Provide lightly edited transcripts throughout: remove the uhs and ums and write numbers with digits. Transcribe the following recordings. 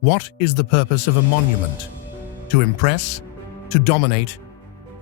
What is the purpose of a monument? To impress? To dominate?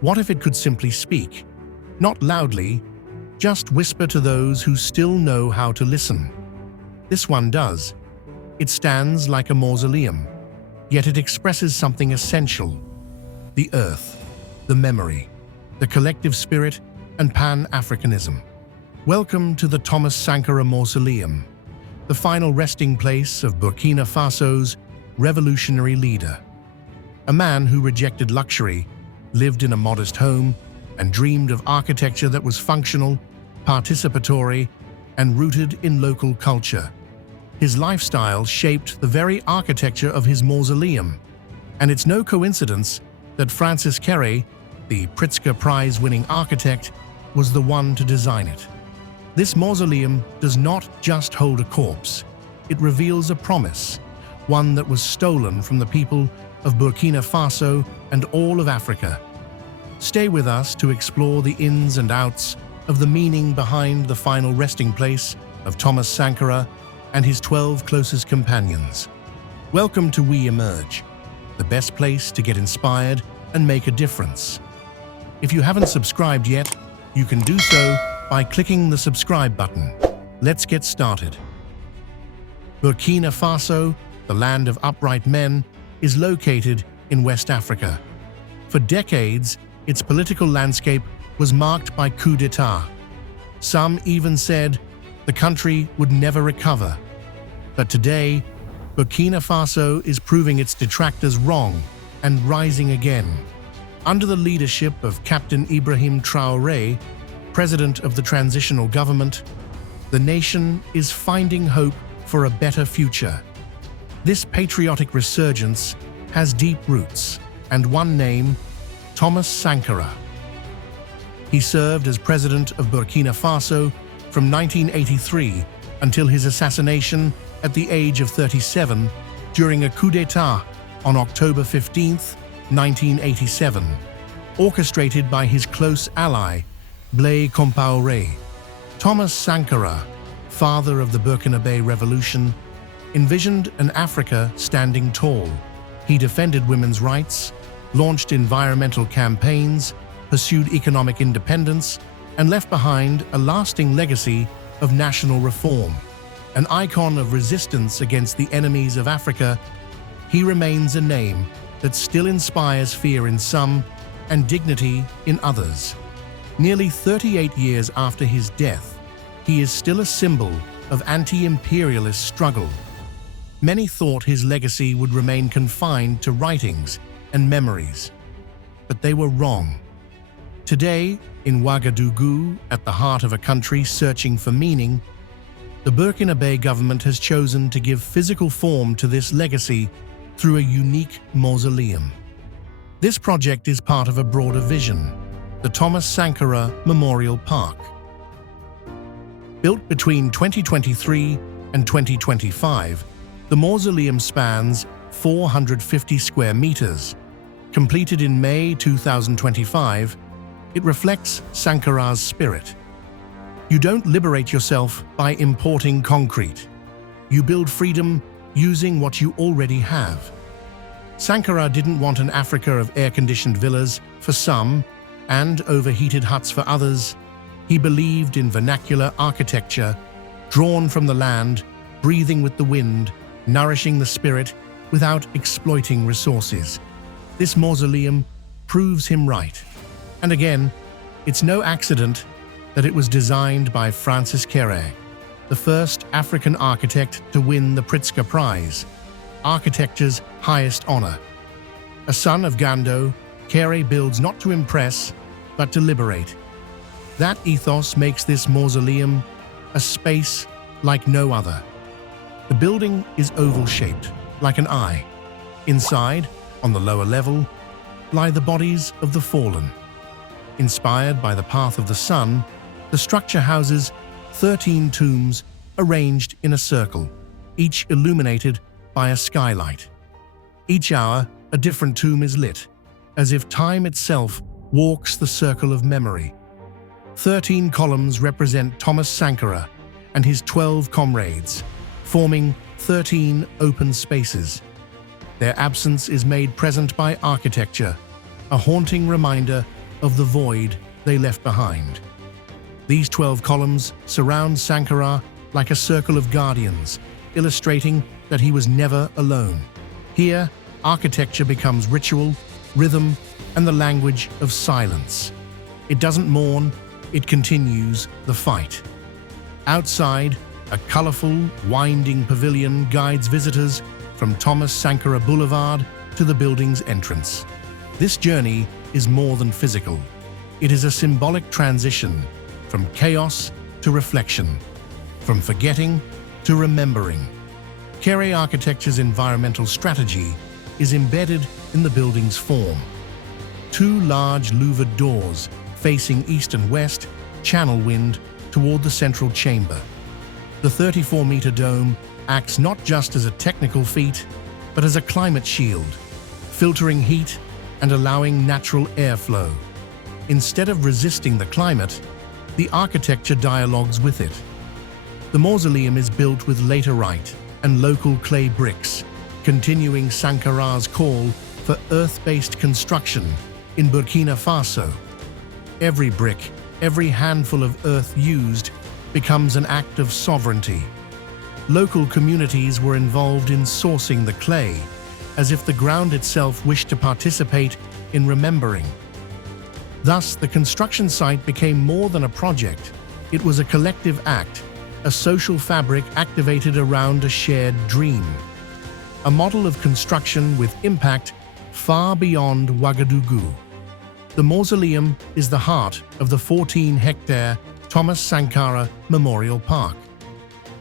What if it could simply speak? Not loudly, just whisper to those who still know how to listen. This one does. It stands like a mausoleum, yet it expresses something essential: the earth, the memory, the collective spirit, and Pan-Africanism. Welcome to the Thomas Sankara Mausoleum, the final resting place of Burkina Faso's revolutionary leader. A man who rejected luxury, lived in a modest home, and dreamed of architecture that was functional, participatory, and rooted in local culture. His lifestyle shaped the very architecture of his mausoleum, and it's no coincidence that Francis Kéré, the Pritzker Prize-winning architect, was the one to design it. This mausoleum does not just hold a corpse, it reveals a promise, one that was stolen from the people of Burkina Faso and all of Africa. Stay with us to explore the ins and outs of the meaning behind the final resting place of Thomas Sankara and his 12 closest companions. Welcome to We Emerge, the best place to get inspired and make a difference. If you haven't subscribed yet, you can do so by clicking the subscribe button. Let's get started. Burkina Faso, the land of upright men, is located in West Africa. For decades, its political landscape was marked by coups d'etat. Some even said the country would never recover. But today, Burkina Faso is proving its detractors wrong and rising again. Under the leadership of Captain Ibrahim Traoré, president of the transitional government, the nation is finding hope for a better future. This patriotic resurgence has deep roots, and one name: Thomas Sankara. He served as president of Burkina Faso from 1983 until his assassination at the age of 37 during a coup d'etat on October 15, 1987, orchestrated by his close ally, Blaise Compaoré. Thomas Sankara, father of the Burkinabe Revolution, envisioned an Africa standing tall. He defended women's rights, launched environmental campaigns, pursued economic independence, and left behind a lasting legacy of national reform. An icon of resistance against the enemies of Africa, he remains a name that still inspires fear in some and dignity in others. Nearly 38 years after his death, he is still a symbol of anti-imperialist struggle. Many thought his legacy would remain confined to writings and memories, but they were wrong. Today, in Ouagadougou, at the heart of a country searching for meaning, the Burkinabe government has chosen to give physical form to this legacy through a unique mausoleum. This project is part of a broader vision: the Thomas Sankara Memorial Park. Built between 2023 and 2025, the mausoleum spans 450 square meters. Completed in May 2025, it reflects Sankara's spirit. You don't liberate yourself by importing concrete. You build freedom using what you already have. Sankara didn't want an Africa of air-conditioned villas for some and overheated huts for others. He believed in vernacular architecture, drawn from the land, breathing with the wind, nourishing the spirit without exploiting resources. This mausoleum proves him right. And again, it's no accident that it was designed by Francis Kéré, the first African architect to win the Pritzker Prize, architecture's highest honor. A son of Gando, Kéré builds not to impress, but to liberate. That ethos makes this mausoleum a space like no other. The building is oval-shaped, like an eye. Inside, on the lower level, lie the bodies of the fallen. Inspired by the path of the sun, the structure houses 13 tombs arranged in a circle, each illuminated by a skylight. Each hour, a different tomb is lit, as if time itself walks the circle of memory. 13 columns represent Thomas Sankara and his 12 comrades, forming 13 open spaces. Their absence is made present by architecture, a haunting reminder of the void they left behind. These 12 columns surround Sankara like a circle of guardians, illustrating that he was never alone. Here, architecture becomes ritual, rhythm, and the language of silence. It doesn't mourn, it continues the fight. Outside, a colorful, winding pavilion guides visitors from Thomas Sankara Boulevard to the building's entrance. This journey is more than physical. It is a symbolic transition from chaos to reflection, from forgetting to remembering. Kere Architecture's environmental strategy is embedded in the building's form. Two large louvered doors facing east and west channel wind toward the central chamber. The 34-meter dome acts not just as a technical feat, but as a climate shield, filtering heat and allowing natural airflow. Instead of resisting the climate, the architecture dialogues with it. The mausoleum is built with laterite and local clay bricks, continuing Sankara's call for earth-based construction in Burkina Faso. Every brick, every handful of earth used becomes an act of sovereignty. Local communities were involved in sourcing the clay, as if the ground itself wished to participate in remembering. Thus, the construction site became more than a project. It was a collective act, a social fabric activated around a shared dream. A model of construction with impact far beyond Ouagadougou. The mausoleum is the heart of the 14-hectare Thomas Sankara Memorial Park.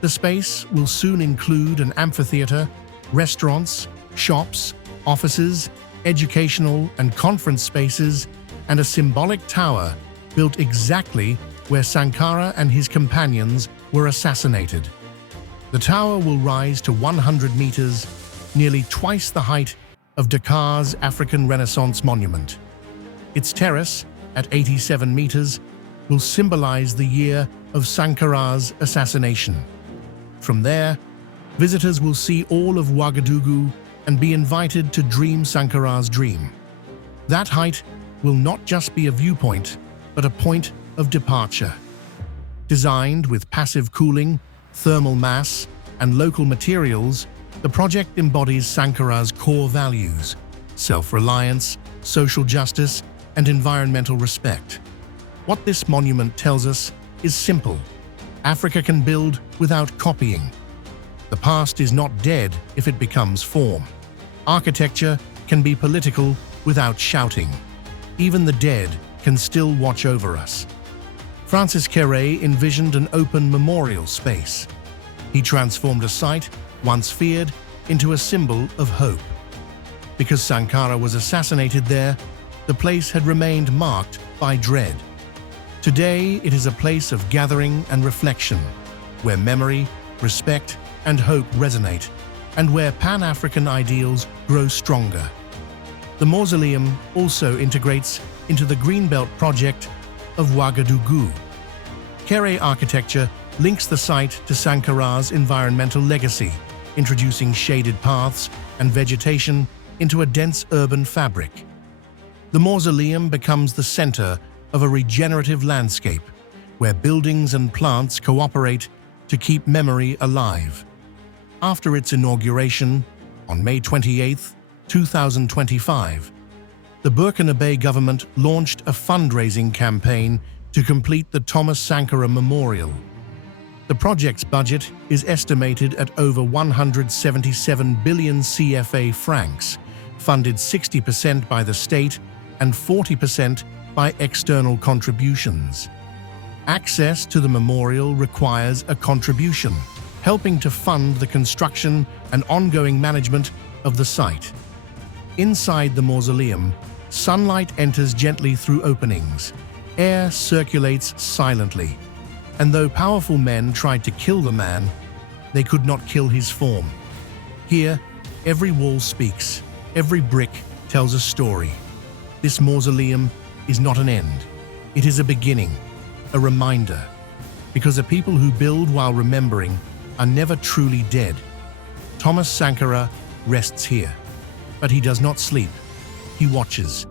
The space will soon include an amphitheater, restaurants, shops, offices, educational and conference spaces, and a symbolic tower built exactly where Sankara and his companions were assassinated. The tower will rise to 100 meters, nearly twice the height of Dakar's African Renaissance Monument. Its terrace, at 87 meters, will symbolize the year of Sankara's assassination. From there, visitors will see all of Ouagadougou and be invited to dream Sankara's dream. That height will not just be a viewpoint, but a point of departure. Designed with passive cooling, thermal mass, and local materials, the project embodies Sankara's core values: self-reliance, social justice, and environmental respect. What this monument tells us is simple. Africa can build without copying. The past is not dead if it becomes form. Architecture can be political without shouting. Even the dead can still watch over us. Francis Kere envisioned an open memorial space. He transformed a site, once feared, into a symbol of hope. Because Sankara was assassinated there, the place had remained marked by dread. Today, it is a place of gathering and reflection, where memory, respect, and hope resonate, and where Pan-African ideals grow stronger. The mausoleum also integrates into the Greenbelt project of Ouagadougou. Kere Architecture links the site to Sankara's environmental legacy, introducing shaded paths and vegetation into a dense urban fabric. The mausoleum becomes the center of a regenerative landscape, where buildings and plants cooperate to keep memory alive. After its inauguration, on May 28, 2025, the Burkinabe government launched a fundraising campaign to complete the Thomas Sankara Memorial. The project's budget is estimated at over 177 billion CFA francs, funded 60% by the state and 40% by external contributions. Access to the memorial requires a contribution, helping to fund the construction and ongoing management of the site. Inside the mausoleum, sunlight enters gently through openings. Air circulates silently. And though powerful men tried to kill the man, they could not kill his form. Here, every wall speaks, every brick tells a story. This mausoleum is not an end. It is a beginning, a reminder. Because the people who build while remembering are never truly dead. Thomas Sankara rests here, But he does not sleep. He watches,